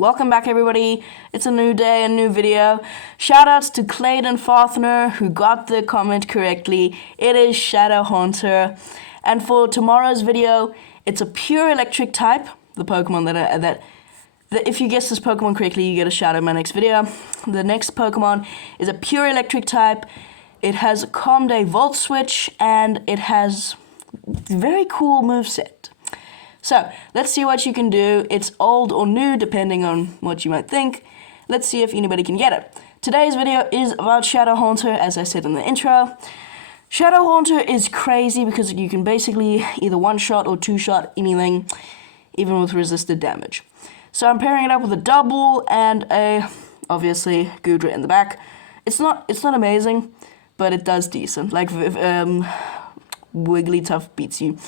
Welcome back, everybody. It's a new day, a new video. Shoutouts to Clayton Farthner, who got the comment correctly. It is Shadow Haunter. And for tomorrow's video, it's a pure electric type, the Pokemon that if you guess this Pokemon correctly, you get a shout out in my next video. The next Pokemon is a pure electric type. It has a Calm Day Volt Switch, and it has a very cool moveset. So, let's see what you can do. It's old or new, depending on what you might think. Let's see if anybody can get it. Today's video is about Shadow Haunter, as I said in the intro. Shadow Haunter is crazy because you can basically either one-shot or two-shot anything, even with resisted damage. So I'm pairing it up with a double and obviously, Goodra in the back. It's not amazing, but it does decent. Like, Wigglytuff beats you.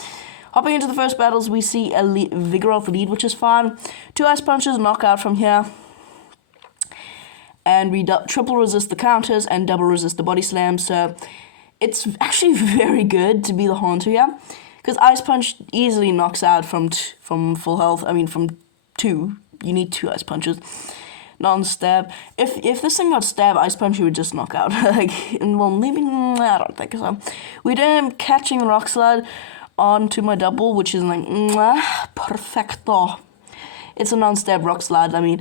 Hopping into the first battles, we see a Vigoroth lead, which is fine. 2 Ice Punches, knockout from here. And we triple resist the counters and double resist the body slam, so it's actually very good to be the Haunter here. Because Ice Punch easily knocks out from full health, from 2. You need 2 Ice Punches. Non-stab. If this thing got stab, Ice Punch, you would just knock out. Well, maybe, I don't think so. We do catching Rock Slide onto my double, which is like perfecto. It's a non-stab Rock Slide. A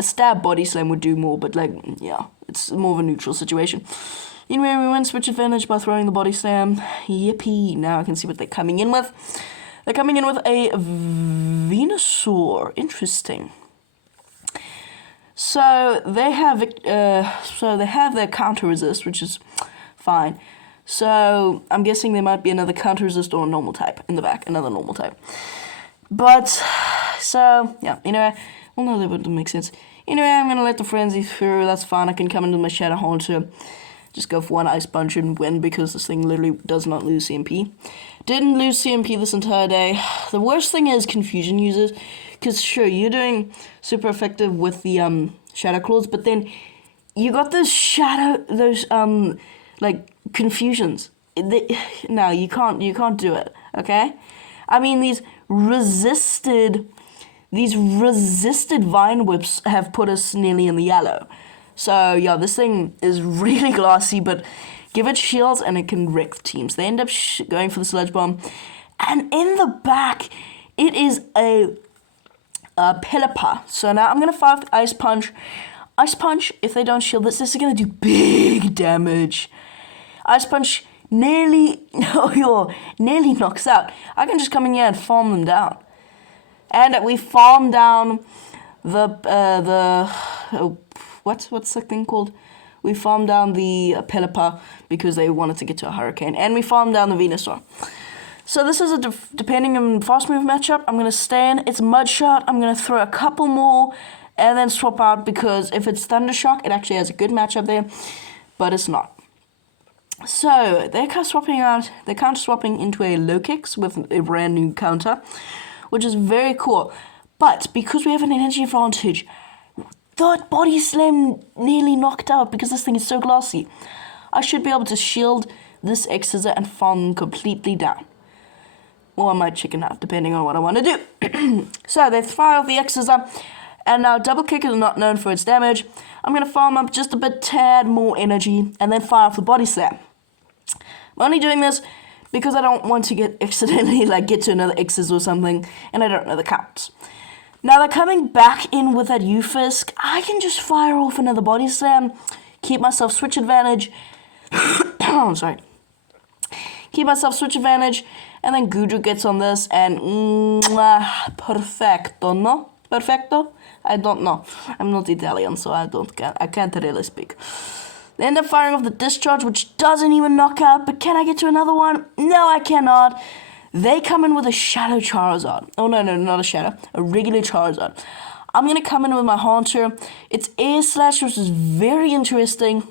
stab body slam would do more, but yeah, it's more of a neutral situation. Anyway, we win switch advantage by throwing the body slam. Yippee! Now I can see what they're coming in with. They're coming in with a Venusaur. Interesting. So they have their counter resist, which is fine. So, I'm guessing there might be another counter resist or a normal type in the back, another normal type. But, so, yeah, anyway, well, no, that wouldn't make sense. Anyway, I'm going to let the Frenzy through, that's fine, I can come into my Shadow Haunter, just go for 1 Ice Punch and win, because this thing literally does not lose CMP. Didn't lose CMP this entire day. The worst thing is confusion users, because sure, you're doing super effective with the Shadow Claws, but then you got those confusions. No, you can't do it, okay? These resisted Vine Whips have put us nearly in the yellow. So, yeah, this thing is really glassy, but give it shields and it can wreck teams. They end up going for the Sludge Bomb. And in the back, it is a Pelipper. So now I'm going to fire with Ice Punch. Ice Punch, if they don't shield this is going to do big damage. Ice Punch nearly knocks out. I can just come in here and farm them down. And we farm down what's the thing called? We farm down the Pelipper because they wanted to get to a Hurricane. And we farm down the Venusaur. So this is depending on fast move matchup. I'm going to stay in. It's Mud Shot. I'm going to throw a couple more and then swap out because if it's Thunder Shock, it actually has a good matchup there. But it's not. So, they're counter swapping into a low kicks with a brand new counter, which is very cool. But because we have an energy advantage, the body slam nearly knocked out because this thing is so glassy. I should be able to shield this X-Scissor and farm them completely down. Or I might chicken out, depending on what I want to do. So, they fire off the X-Scissor, and now double kick is not known for its damage. I'm going to farm up just a tad more energy, and then fire off the body slam. I'm only doing this because I don't want to accidentally get to another X's or something, and I don't know the counts. Now they're coming back in with that U-Fisk. I can just fire off another body slam, keep myself switch advantage. Sorry. Keep myself switch advantage, and then Goodra gets on this, and perfecto, no? Perfecto? I don't know. I'm not Italian, so I can't really speak. They end up firing off the Discharge, which doesn't even knock out, but can I get to another one? No, I cannot. They come in with a Shadow Charizard. Oh, no, not a Shadow. A regular Charizard. I'm going to come in with my Haunter. It's Air Slash, which is very interesting.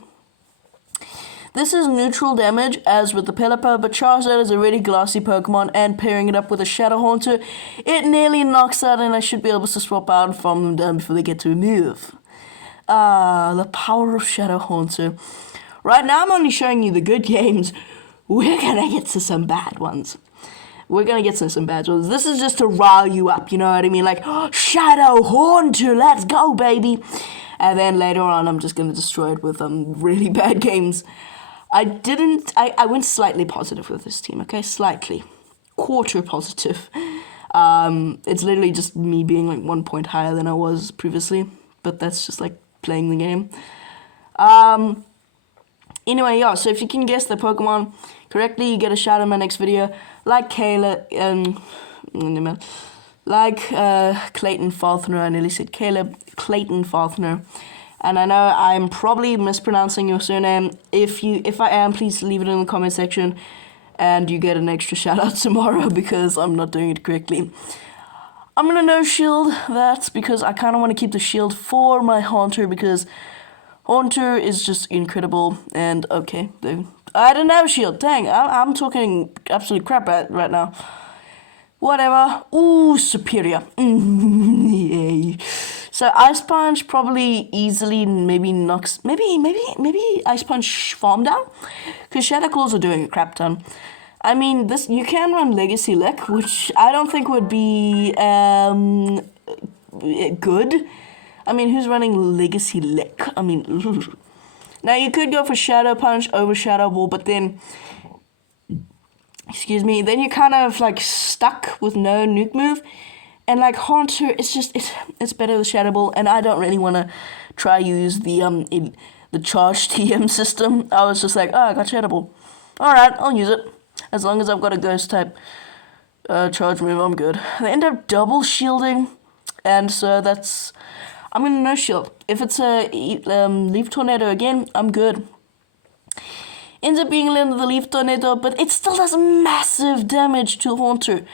This is neutral damage, as with the Pelipper, but Charizard is a really glassy Pokemon, and pairing it up with a Shadow Haunter, it nearly knocks out, and I should be able to swap out and farm them down before they get to a move. The power of Shadow Haunter. Right now I'm only showing you the good games. We're gonna get to some bad ones. we're gonna get some bad ones. This is just to rile you up, you know what I mean? Like, oh, Shadow Haunter, let's go, baby. And then later on, I'm just gonna destroy it with really bad games. I went slightly positive with this team, okay? Slightly. Quarter positive. It's literally just me being like 1 point higher than I was previously, but that's just like playing the game. Anyway, yeah, so if you can guess the Pokemon correctly, you get a shout out in my next video. Like Caleb, Clayton Falconer, I nearly said Caleb, Clayton Falconer. And I know I'm probably mispronouncing your surname. If I am, please leave it in the comment section, and you get an extra shout out tomorrow because I'm not doing it correctly. I'm gonna no shield that because I kind of want to keep the shield for my Haunter because Haunter is just incredible. And okay, I don't have a shield. Dang, I'm talking absolute crap right now. Whatever. Ooh, superior. Yay. So Ice Punch probably easily maybe knocks, maybe Ice Punch farm down, because Shadow Claws are doing a crap ton. I mean, you can run Legacy Lick, which I don't think would be good. I mean, who's running Legacy Lick? I mean, now you could go for Shadow Punch over Shadow Ball, but then, excuse me, then you're kind of like stuck with no nuke move. And like Haunter, it's better with Shadow Ball, and I don't really want to try use the charge TM system. I was just like, oh, I got Shadow Ball. All right, I'll use it. As long as I've got a ghost type charge move, I'm good. They end up double shielding, and so I'm gonna no shield. If it's a Leaf Tornado again, I'm good. Ends up being a little the Leaf Tornado, but it still does massive damage to Haunter.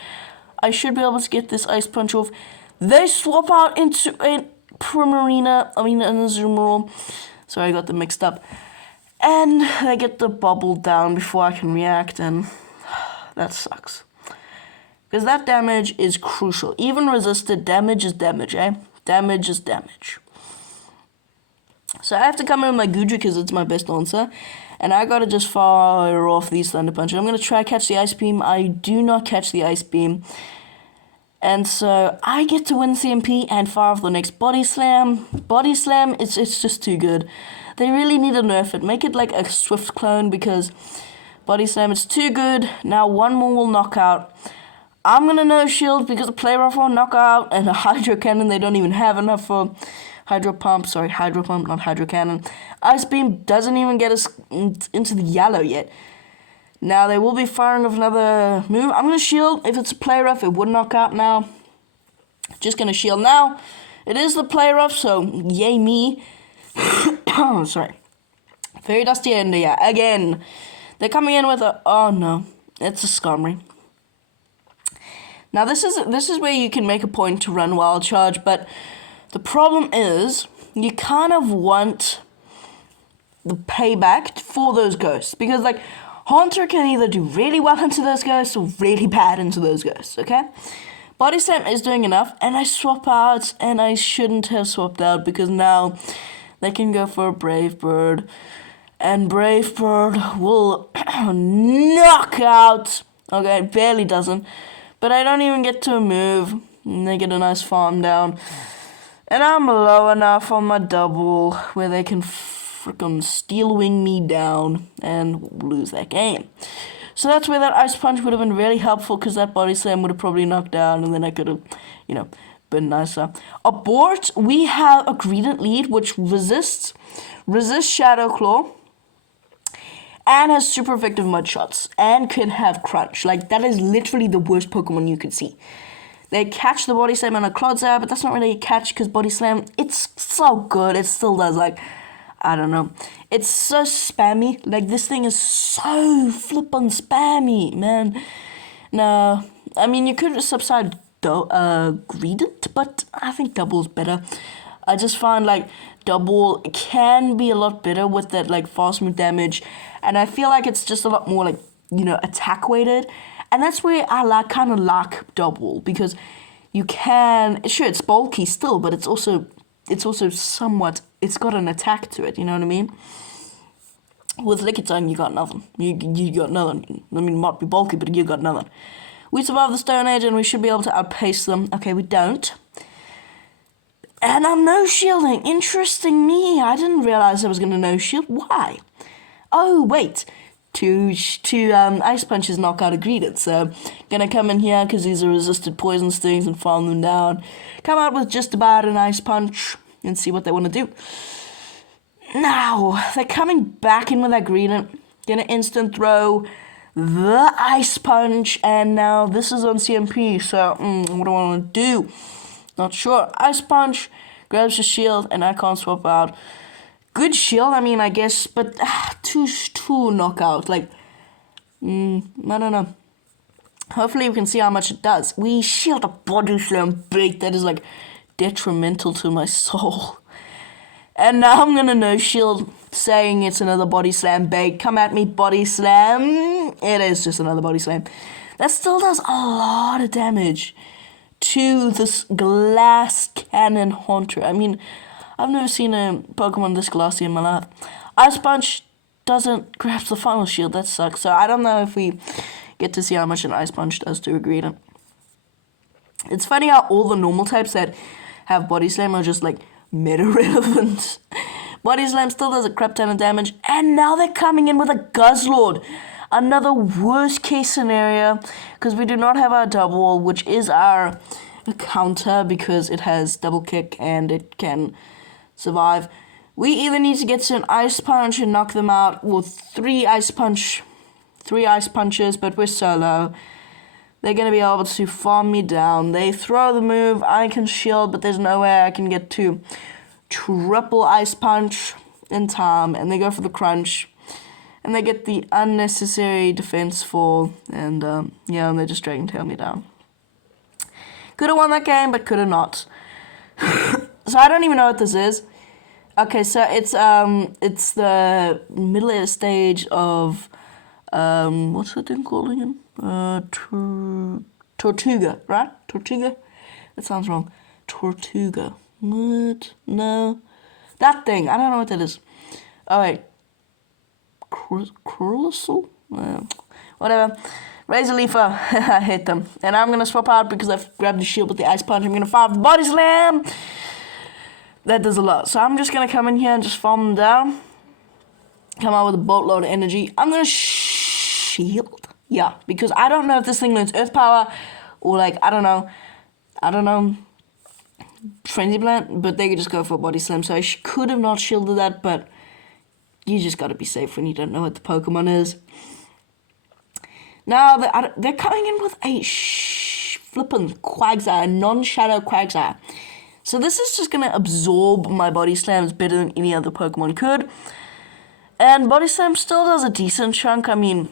I should be able to get this Ice Punch off. They swap out into a Primarina, an Azumarill. Sorry, I got them mixed up. And they get the bubble down before I can react, and that sucks. Because that damage is crucial. Even resisted, damage is damage, eh? Damage is damage. So I have to come in with my Goodra because it's my best answer. And I gotta just fire off these Thunder Punches. I'm gonna try catch the Ice Beam. I do not catch the Ice Beam. And so I get to win CMP and fire off the next Body Slam. Body Slam, it's just too good. They really need to nerf it. Make it like a Swift clone because Body Slam is too good. Now one more will knock out. I'm gonna no shield because the Play Rough will knock out, and a Hydro Cannon they don't even have enough for. Hydro Pump, not Hydro Cannon. Ice Beam doesn't even get us into the yellow yet. Now they will be firing off another move. I'm gonna shield. If it's a Play Rough, it would knock out now. Just gonna shield now. It is the Play Rough, so yay me. Sorry. Very Dusty Ender, yeah. Again. They're coming in with a, oh no. It's a Skarmory. Now this is where you can make a point to run Wild Charge, but the problem is, you kind of want the payback for those ghosts. Because, like, Haunter can either do really well into those ghosts or really bad into those ghosts, okay? Body Slam is doing enough, and I swap out, and I shouldn't have swapped out because now they can go for a Brave Bird. And Brave Bird will knock out. Okay, it barely doesn't. But I don't even get to move. And they get a nice farm down. And I'm low enough on my double where they can frickin' Steel Wing me down and lose that game. So that's where that Ice Punch would have been really helpful because that Body Slam would have probably knocked down and then I could have, been nicer. Abort, we have a Greedent lead which resists Shadow Claw and has super effective Mud Shots and can have Crunch. Like, that is literally the worst Pokemon you could see. They catch the Body Slam and a Clodsire, but that's not really a catch because Body Slam, it's so good. It still does, like, I don't know. It's so spammy. Like, this thing is so flippin' spammy, man. No, I mean, you could subside Greedent, but I think Double's better. I just find, like, Double can be a lot better with that, like, fast move damage. And I feel like it's just a lot more, like, attack weighted. And that's where I kind of like Double, because you can, sure, it's bulky still, but it's also somewhat, it's got an attack to it, you know what I mean? With Lickitung, you got nothing. You got nothing. I mean, it might be bulky, but you got nothing. We survive the Stone Age and we should be able to outpace them. Okay, we don't. And I'm no-shielding. Interesting me. I didn't realize I was going to no-shield. Why? Oh, wait. Two Ice Punches knock out a Greedent. So, gonna come in here because these are resisted poison stings and farm them down. Come out with just about an Ice Punch and see what they want to do. Now, they're coming back in with that Greedent. Gonna instant throw the Ice Punch. And now this is on CMP. So, what do I want to do? Not sure. Ice Punch grabs the shield and I can't swap out. Good shield, I mean, I guess, but two knockout. Like, I don't know. Hopefully we can see how much it does. We shield a body slam bait that is like detrimental to my soul. And now I'm gonna no shield, saying it's another body slam bait. Come at me, body slam. It is just another body slam. That still does a lot of damage to this glass cannon haunter. I mean, I've never seen a Pokemon this glassy in my life. Ice Punch doesn't grasp the final shield. That sucks. So I don't know if we get to see how much an Ice Punch does to a Greedent. It's funny how all the normal types that have Body Slam are just like meta relevant. Body Slam still does a crap ton of damage. And now they're coming in with a Guzzlord. Another worst case scenario. Because we do not have our double, which is our counter because it has double kick and it can survive. We either need to get to an Ice Punch and knock them out with three Ice Punches, but we're solo. They're going to be able to farm me down. They throw the move, I can shield, but there's no way I can get to triple Ice Punch in time, and they go for the crunch. And they get the unnecessary defense fall, and yeah, and they just Dragon Tail me down. Could have won that game, but could have not. So I don't even know what this is. Okay, so it's the middle stage of what's that thing called again? Tortuga, right? Tortuga? That sounds wrong. Tortuga. What? No. That thing. I don't know what that is. Oh wait. Crustle? Whatever. Razor Leafer. I hate them. And I'm gonna swap out because I've grabbed the shield with the Ice Punch. I'm gonna fire the Body Slam. That does a lot. So I'm just gonna come in here and just farm them down. Come out with a boatload of energy. I'm gonna shield. Yeah, because I don't know if this thing learns Earth Power or like I don't know, Frenzy Plant, but they could just go for a Body Slam. So I could have not shielded that, but you just gotta be safe when you don't know what the Pokemon is. Now they're coming in with a flippin' Quagsire, non-Shadow Quagsire. So this is just gonna absorb my Body Slams better than any other Pokemon could. And Body Slam still does a decent chunk. I mean,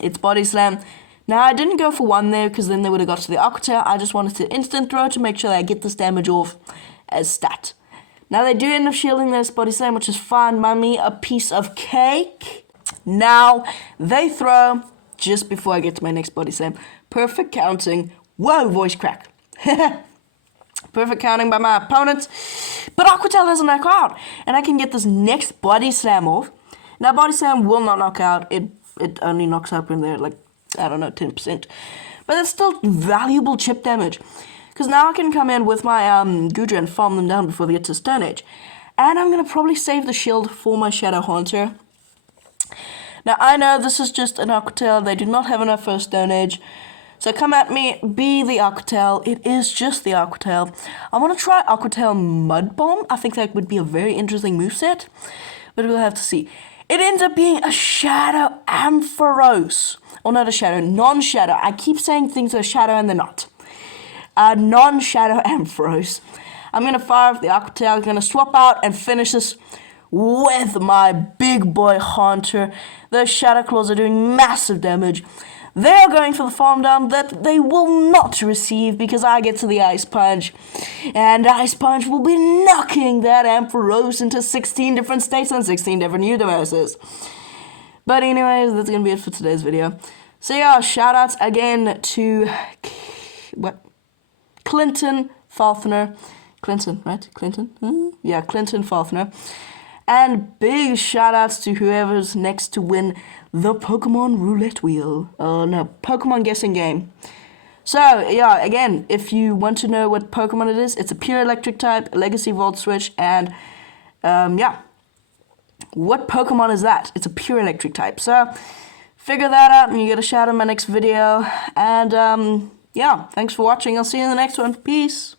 it's Body Slam. Now, I didn't go for one there because then they would have got to the Aqua Tail. I just wanted to instant throw to make sure that I get this damage off as stat. Now, they do end up shielding this Body Slam, which is fine by me. A piece of cake. Now, they throw just before I get to my next Body Slam. Perfect counting. Whoa, voice crack. Perfect counting by my opponent. But Aqua Tail doesn't knock out. And I can get this next Body Slam off. Now, Body Slam will not knock out. It only knocks out when they're like, I don't know, 10%. But it's still valuable chip damage. Because now I can come in with my Goodra and farm them down before they get to Stone Age. And I'm going to probably save the shield for my Shadow Haunter. Now, I know this is just an Aqua Tail. They do not have enough for a Stone Age. So come at me, be the Aqua Tail. It is just the Aqua Tail. I want to try Aqua Tail Mud Bomb. I think that would be a very interesting moveset. But we'll have to see. It ends up being a Shadow Ampharos. Or not a Shadow, non-Shadow. I keep saying things are Shadow and they're not. Non-Shadow Ampharos. I'm going to fire off the Aqua Tail. I'm going to swap out and finish this with my big boy Haunter. Those Shadow Claws are doing massive damage. They're going for the farm down that they will not receive because I get to the Ice Punch. And Ice Punch will be knocking that Ampharos into 16 different states and 16 different universes. But anyways, that's going to be it for today's video. So yeah, shoutouts again to Clinton Falconer. Clinton, right? Clinton? Yeah, Clinton Falconer. And big shout outs to whoever's next to win the Pokemon roulette wheel. Oh no, Pokemon guessing game. So, yeah, again, if you want to know what Pokemon it is, it's a pure electric type, Legacy Volt Switch, and yeah. What Pokemon is that? It's a pure electric type. So, figure that out and you get a shout out in my next video. And yeah, thanks for watching. I'll see you in the next one. Peace.